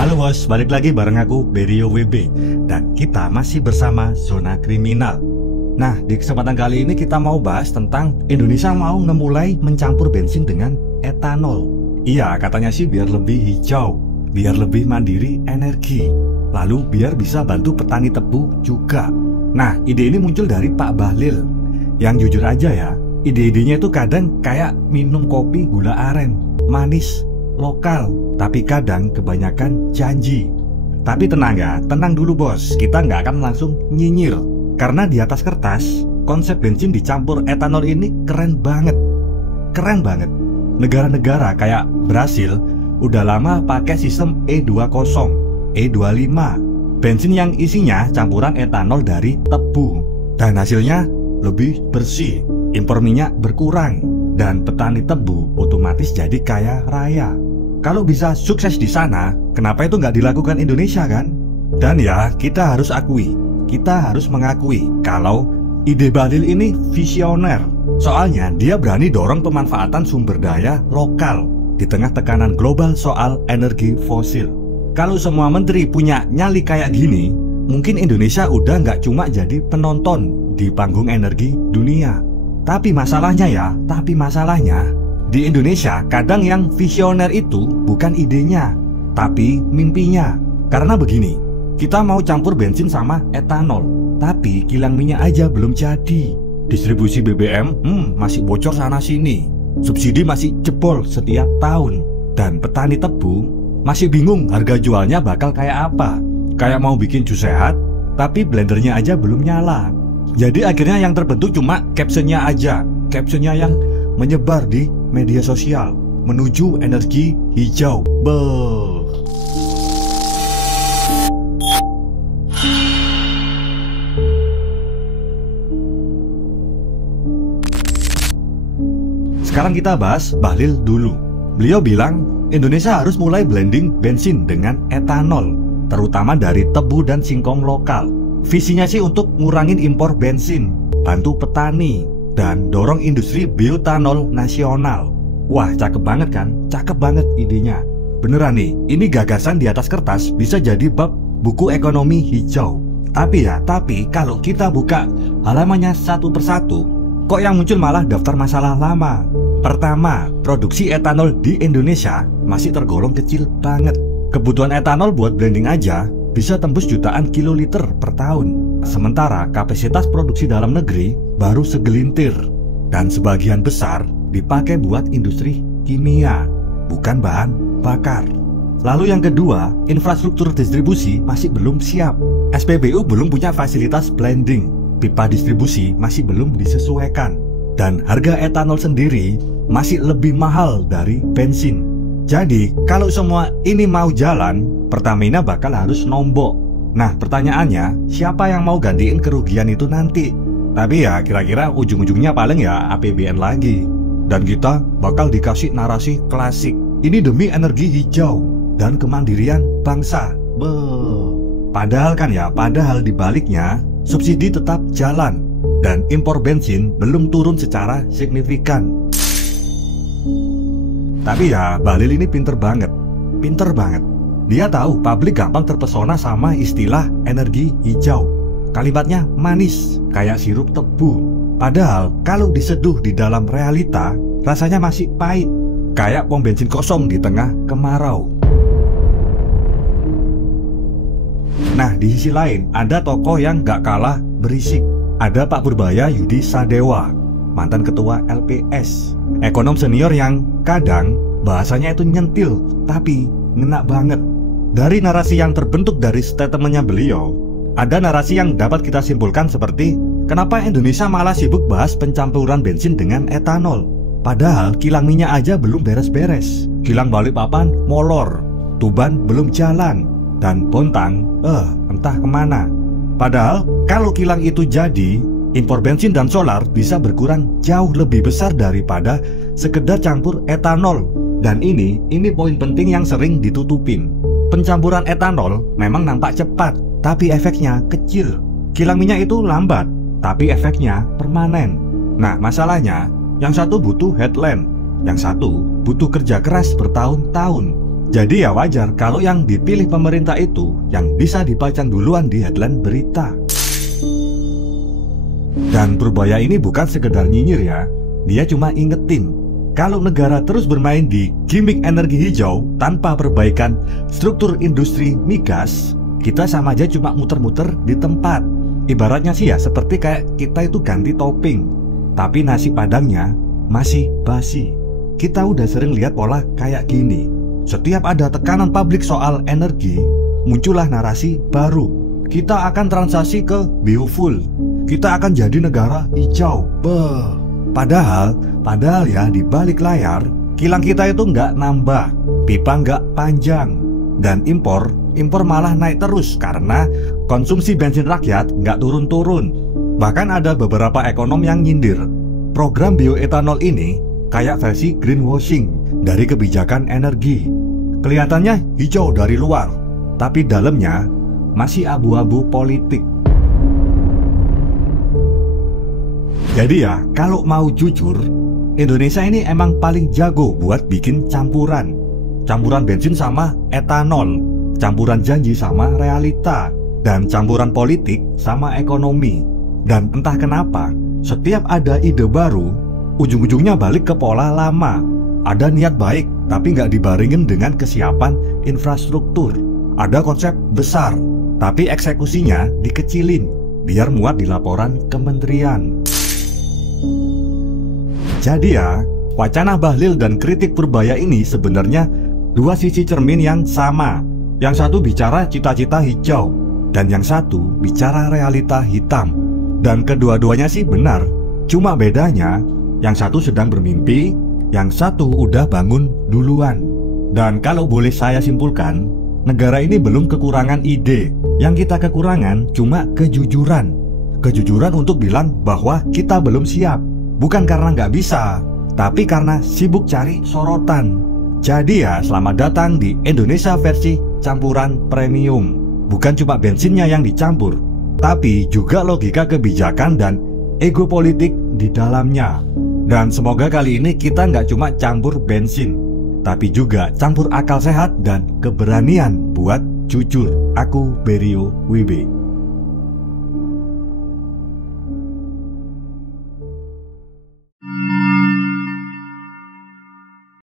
Halo bos, balik lagi bareng aku Berio WB. Dan kita masih bersama Zona Kriminal. Nah, di kesempatan kali ini kita mau bahas tentang Indonesia mau memulai mencampur bensin dengan etanol. Iya, katanya sih biar lebih hijau, biar lebih mandiri energi, lalu biar bisa bantu petani tebu juga. Nah, ide ini muncul dari Pak Bahlil. Yang jujur aja ya, ide-idenya itu kadang kayak minum kopi gula aren, manis, lokal, tapi kadang kebanyakan janji. Tapi tenang ya, tenang dulu bos, kita nggak akan langsung nyinyir. Karena di atas kertas, konsep bensin dicampur etanol ini keren banget. Keren banget. Negara-negara kayak Brasil udah lama pakai sistem E20, E25, bensin yang isinya campuran etanol dari tebu. Dan hasilnya lebih bersih, impor minyak berkurang, dan petani tebu otomatis jadi kaya raya. Kalau bisa sukses di sana, kenapa itu nggak dilakukan Indonesia kan? Dan ya, kita harus mengakui kalau ide Bahlil ini visioner. Soalnya dia berani dorong pemanfaatan sumber daya lokal di tengah tekanan global soal energi fosil. Kalau semua menteri punya nyali kayak gini, mungkin Indonesia udah nggak cuma jadi penonton di panggung energi dunia. Tapi masalahnya di Indonesia kadang yang visioner itu bukan idenya, tapi mimpinya. Karena begini, kita mau campur bensin sama etanol, tapi kilang minyak aja belum jadi. Distribusi BBM masih bocor sana sini. Subsidi masih jebol setiap tahun. Dan petani tebu masih bingung harga jualnya bakal kayak apa. Kayak mau bikin jus sehat, tapi blendernya aja belum nyala. Jadi akhirnya yang terbentuk cuma captionnya aja. Captionnya yang menyebar di media sosial menuju energi hijau. Sekarang kita bahas Bahlil dulu. Beliau bilang Indonesia harus mulai blending bensin dengan etanol, terutama dari tebu dan singkong lokal. Visinya sih untuk ngurangin impor bensin, bantu petani, dan dorong industri bioetanol nasional. Wah, cakep banget kan? Cakep banget idenya. Beneran nih, ini gagasan di atas kertas bisa jadi bab buku ekonomi hijau. Tapi kalau kita buka halamannya satu persatu, kok yang muncul malah daftar masalah lama. Pertama, produksi etanol di Indonesia masih tergolong kecil banget. Kebutuhan etanol buat blending aja bisa tembus jutaan kiloliter per tahun. Sementara kapasitas produksi dalam negeri baru segelintir, dan sebagian besar dipakai buat industri kimia, bukan bahan bakar. Lalu yang kedua, infrastruktur distribusi masih belum siap. SPBU belum punya fasilitas blending, pipa distribusi masih belum disesuaikan, dan harga etanol sendiri masih lebih mahal dari bensin. Jadi kalau semua ini mau jalan, Pertamina bakal harus nombok. Nah, pertanyaannya, siapa yang mau gantiin kerugian itu nanti? Tapi ya kira-kira ujung-ujungnya paling ya APBN lagi. Dan kita bakal dikasih narasi klasik. Ini demi energi hijau dan kemandirian bangsa. Padahal di baliknya subsidi tetap jalan dan impor bensin belum turun secara signifikan. Tapi ya Bahlil ini pinter banget. Dia tahu publik gampang terpesona sama istilah energi hijau. Kalimatnya manis, kayak sirup tebu. Padahal kalau diseduh di dalam realita, rasanya masih pahit, kayak pom bensin kosong di tengah kemarau. Nah, di sisi lain, ada tokoh yang gak kalah berisik. Ada Pak Purbaya Yudi Sadewa, mantan ketua LPS, ekonom senior yang kadang bahasanya itu nyentil, tapi ngena banget. Dari narasi yang terbentuk dari statementnya beliau, ada narasi yang dapat kita simpulkan seperti kenapa Indonesia malah sibuk bahas pencampuran bensin dengan etanol, padahal kilang minyak aja belum beres-beres. Kilang Balikpapan molor, Tuban belum jalan, dan Bontang entah kemana. Padahal kalau kilang itu jadi, impor bensin dan solar bisa berkurang jauh lebih besar daripada sekedar campur etanol. Dan ini poin penting yang sering ditutupin. Pencampuran etanol memang nampak cepat, tapi efeknya kecil. Kilang minyak itu lambat, tapi efeknya permanen. Nah, masalahnya, yang satu butuh headline, yang satu butuh kerja keras bertahun-tahun. Jadi ya wajar kalau yang dipilih pemerintah itu yang bisa dipajang duluan di headline berita. Dan Purbaya ini bukan sekedar nyinyir ya, dia cuma ingetin kalau negara terus bermain di gimmick energi hijau tanpa perbaikan struktur industri migas, kita sama aja cuma muter-muter di tempat. Ibaratnya sih ya seperti kayak kita itu ganti topping, tapi nasi padangnya masih basi. Kita udah sering lihat pola kayak gini. Setiap ada tekanan publik soal energi, muncullah narasi baru. Kita akan transaksi ke biofuel. Kita akan jadi negara hijau. Padahal ya di balik layar, kilang kita itu nggak nambah, pipa nggak panjang, dan impor malah naik terus karena konsumsi bensin rakyat nggak turun-turun. Bahkan ada beberapa ekonom yang nyindir program bioetanol ini kayak versi greenwashing dari kebijakan energi. Kelihatannya hijau dari luar, tapi dalamnya masih abu-abu politik. Jadi ya, kalau mau jujur, Indonesia ini emang paling jago buat bikin campuran. Campuran bensin sama etanol, campuran janji sama realita, dan campuran politik sama ekonomi. Dan entah kenapa, setiap ada ide baru, ujung-ujungnya balik ke pola lama. Ada niat baik, tapi nggak dibaringin dengan kesiapan infrastruktur. Ada konsep besar, tapi eksekusinya dikecilin, biar muat di laporan kementerian. Jadi ya, wacana Bahlil dan kritik Purbaya ini sebenarnya dua sisi cermin yang sama. Yang satu bicara cita-cita hijau, dan yang satu bicara realita hitam. Dan kedua-duanya sih benar, cuma bedanya yang satu sedang bermimpi, yang satu udah bangun duluan. Dan kalau boleh saya simpulkan, negara ini belum kekurangan ide. Yang kita kekurangan cuma kejujuran. Kejujuran untuk bilang bahwa kita belum siap. Bukan karena nggak bisa, tapi karena sibuk cari sorotan. Jadi ya, selamat datang di Indonesia versi campuran premium. Bukan cuma bensinnya yang dicampur, tapi juga logika kebijakan dan ego politik di dalamnya. Dan semoga kali ini kita nggak cuma campur bensin, tapi juga campur akal sehat dan keberanian buat jujur. Aku Berio WB.